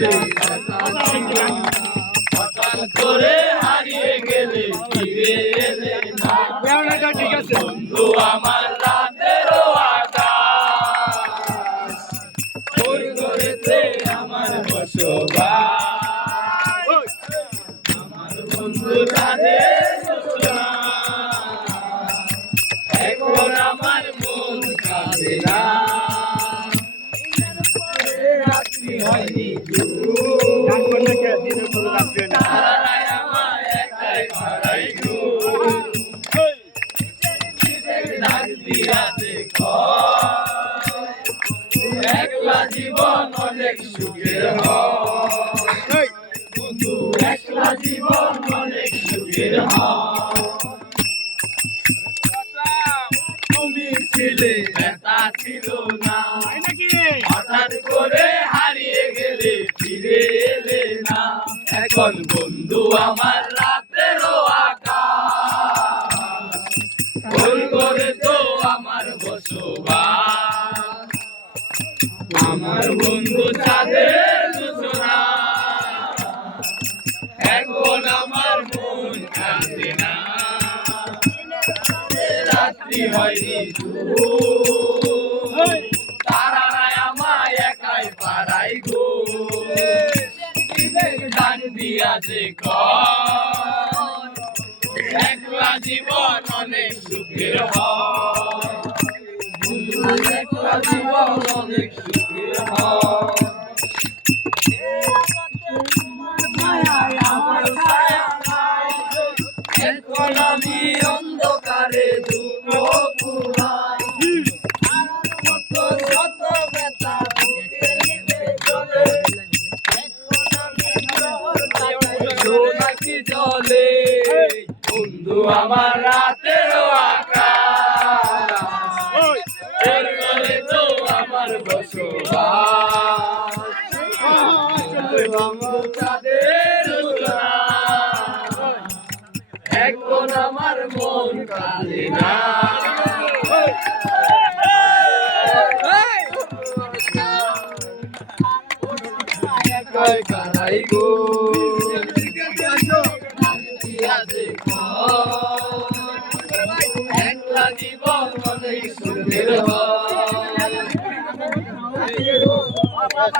ছিলে হঠাৎ করে হারিয়ে গেলে ফিরে এলে না ঠিক আছে বন্ধু আমার রাতেরও আকাশ ওর ঘরেতে আমার বসবাস আমার বন্ধু তাদের এখন আমার মন কাঁদে না রাত্রি হয়নি তারাই আমার একাই হারাই গো ডাক দিয়াছে একলা জীবন অনেক সুখের হয় বন্ধু একলা জীবন অনেক সুখের হয় তুমি ছিলে ব্যথা ছিল না হঠাৎ করে হারিয়ে গেলে ফিরে এলে না এখন বন্ধু আমার রাতেরও আকাশ ভুল করে তো আমার বসবাস আমার বন্ধু চাঁদের সূচনা এখন আমার মন কাঁদে না রাত্রি হয়নি তারাই আমায় একাই পাড়াই গো ডান দিয়াছে একলা জীবন অনেক সুখের হয় একলা জীবন অনেক সুখের হয় আমার ছায়া নাই এখন আমি অন্ধকারে দুঃখ পুরাই শত ব্যথা নাকি জলে বন্ধু আমার রাতেরও আকাশ এর ঘরে তো আমার বসবাস চাঁদের এখন আমার মন কাঁদে না কারাই গো একলা জীবন অনেক সুখের হয়